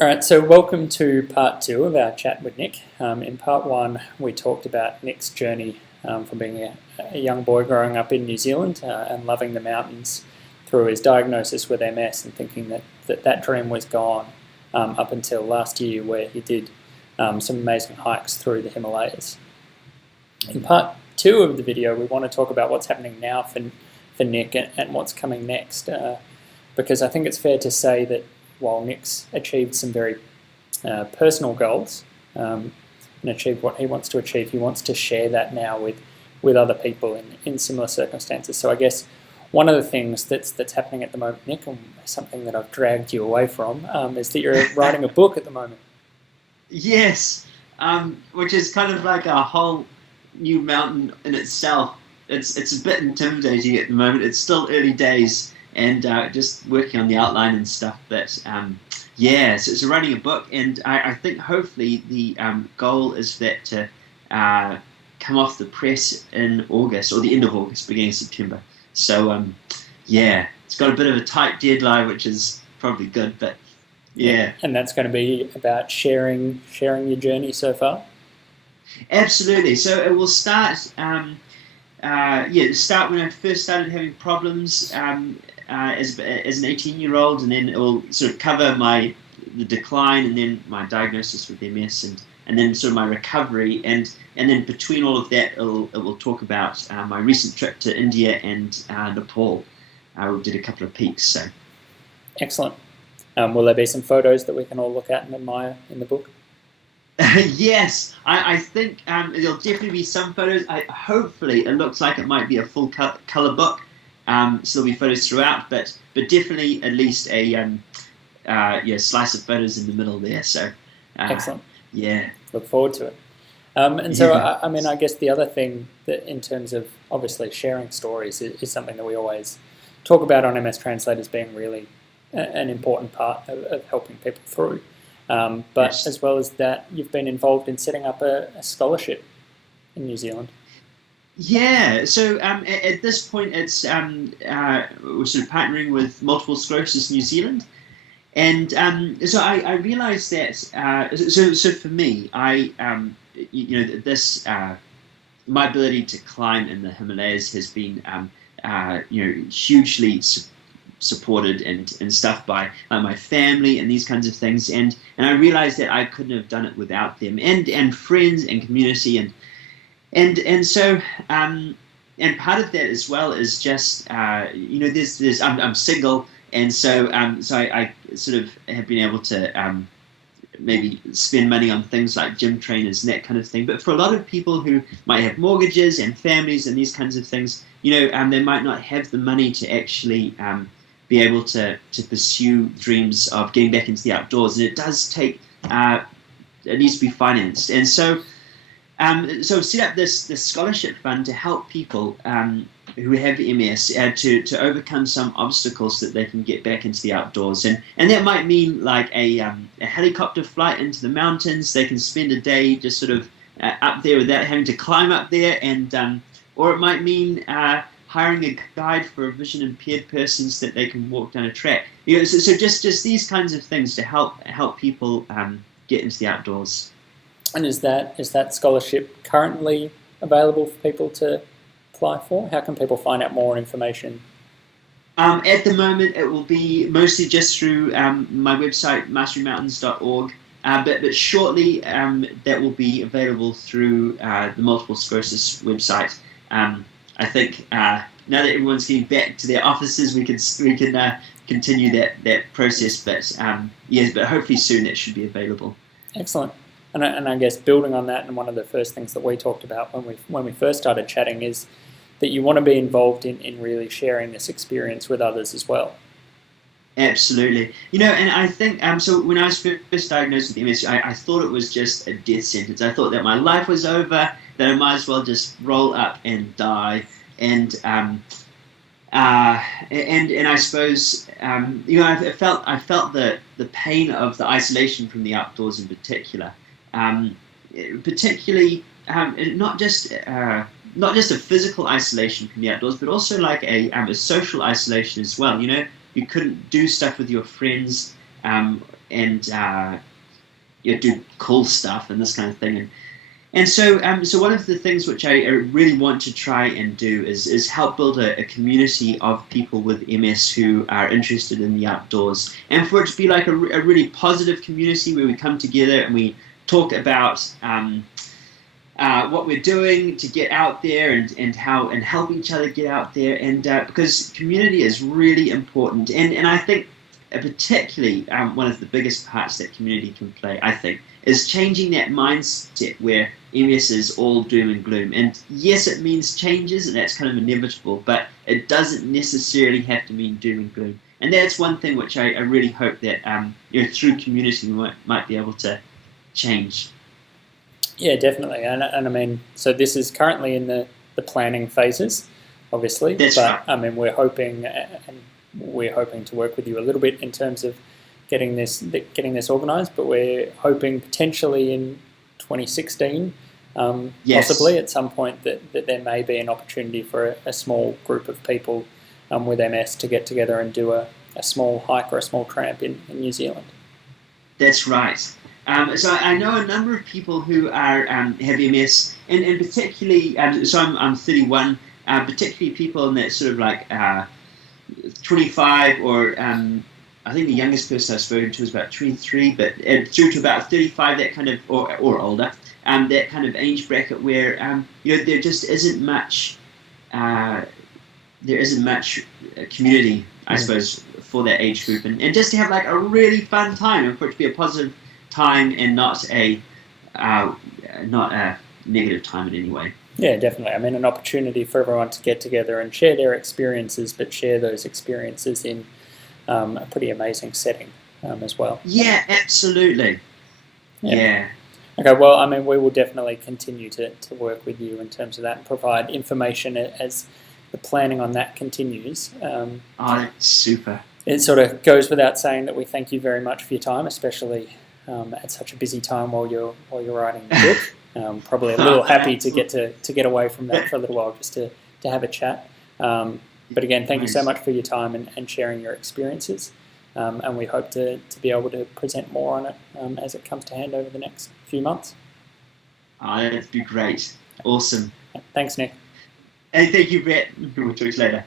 All right, so welcome to part two of our chat with Nick. In part one, we talked about Nick's journey from being a young boy growing up in New Zealand and loving the mountains through his diagnosis with MS and thinking that dream was gone up until last year, where he did some amazing hikes through the Himalayas. In part two of the video, we want to talk about what's happening now for Nick and what's coming next, because I think it's fair to say that while Nick's achieved some very personal goals and achieved what he wants to achieve, he wants to share that now with other people in similar circumstances. So I guess one of the things that's happening at the moment, Nick, and something that I've dragged you away from, is that you're writing a book at the moment. Yes, which is kind of like a whole new mountain in itself. It's a bit intimidating at the moment. It's still early days. And just working on the outline and stuff. But so writing a book, and I think hopefully the goal is that to come off the press in August, or the end of August, beginning of September. So it's got a bit of a tight deadline, which is probably good. But yeah, and that's going to be about sharing your journey so far. Absolutely. So it will start. Start when I first started having problems. As an 18-year-old, and then it will sort of cover the decline, and then my diagnosis with MS, and then sort of my recovery, and then between all of that, it will talk about my recent trip to India and Nepal. We did a couple of peaks. So excellent. Will there be some photos that we can all look at and admire in the book? Yes, I think there'll definitely be some photos. Hopefully, it looks like it might be a full color book. So there'll be photos throughout, but definitely at least a slice of photos in the middle there. So excellent. Yeah, look forward to it. And so I guess the other thing that in terms of obviously sharing stories is something that we always talk about on MS Translators being really an important part of helping people through. But yes, as well as that, you've been involved in setting up a scholarship in New Zealand. Yeah, so at this point, it's we're sort of partnering with Multiple Sclerosis New Zealand, and so I realised that. So for me, my ability to climb in the Himalayas has been hugely supported and stuff by my family and these kinds of things, and I realised that I couldn't have done it without them and friends and community and so part of that as well is just there's I'm single, and so I sort of have been able to maybe spend money on things like gym trainers and that kind of thing. But for a lot of people who might have mortgages and families and these kinds of things, they might not have the money to actually be able to pursue dreams of getting back into the outdoors, and it does take it needs to be financed, and so. So set up this scholarship fund to help people who have MS to overcome some obstacles so that they can get back into the outdoors, and that might mean like a helicopter flight into the mountains. They can spend a day just sort of up there without having to climb up there, and or it might mean hiring a guide for vision impaired persons so that they can walk down a track. So just these kinds of things to help people get into the outdoors. And is that scholarship currently available for people to apply for? How can people find out more information? At the moment, it will be mostly just through my website, masterymountains.org. But shortly, that will be available through the Multiple Sclerosis website. I think now that everyone's getting back to their offices, we can continue that process. But yes, but hopefully soon it should be available. Excellent. And I guess building on that, and one of the first things that we talked about when we first started chatting is that you want to be involved in really sharing this experience with others as well. Absolutely. And I think, so when I was first diagnosed with MS, I thought it was just a death sentence. I thought that my life was over, that I might as well just roll up and die. And I suppose, I felt the pain of the isolation from the outdoors in particular. Particularly not just a physical isolation from the outdoors, but also like a social isolation as well. You couldn't do stuff with your friends. do cool stuff and this kind of thing. And so one of the things which I really want to try and do is help build a community of people with MS who are interested in the outdoors, and for it to be like a really positive community where we come together and we talk about what we're doing to get out there and help each other get out there, and because community is really important, and I think particularly one of the biggest parts that community can play, I think, is changing that mindset where MS is all doom and gloom. And yes, it means changes, and that's kind of inevitable, but it doesn't necessarily have to mean doom and gloom. And that's one thing which I really hope that through community we might be able to change. Yeah, definitely. And I mean, so this is currently in the planning phases, obviously. That's but right. I mean, we're hoping to work with you a little bit in terms of getting this organised, but we're hoping potentially in 2016, Yes. possibly at some point, that there may be an opportunity for a small group of people with MS to get together and do a small hike or a small tramp in New Zealand. That's right. So I know a number of people who are have MS, and particularly, so I'm 31, particularly people in that sort of like 25 or I think the youngest person I've spoken to is about 23, but through to about 35, that kind of, or older, that kind of age bracket where there just isn't much, community, I suppose, for that age group, and just to have like a really fun time, and for it to be a positive time and not a negative time in any way. Yeah, definitely. I mean, an opportunity for everyone to get together and share their experiences, but share those experiences in a pretty amazing setting as well. Yeah, absolutely. Yeah. Okay, well, I mean, we will definitely continue to work with you in terms of that and provide information as the planning on that continues. That's super. It sort of goes without saying that we thank you very much for your time, especially at such a busy time while you're writing the book. Probably a little happy to get away from that for a little while just to have a chat. But again, thank you so much for your time and sharing your experiences. And we hope to be able to present more on it as it comes to hand over the next few months. That'd be great. Awesome. Thanks, Nick. And thank you, Brett. We'll talk later.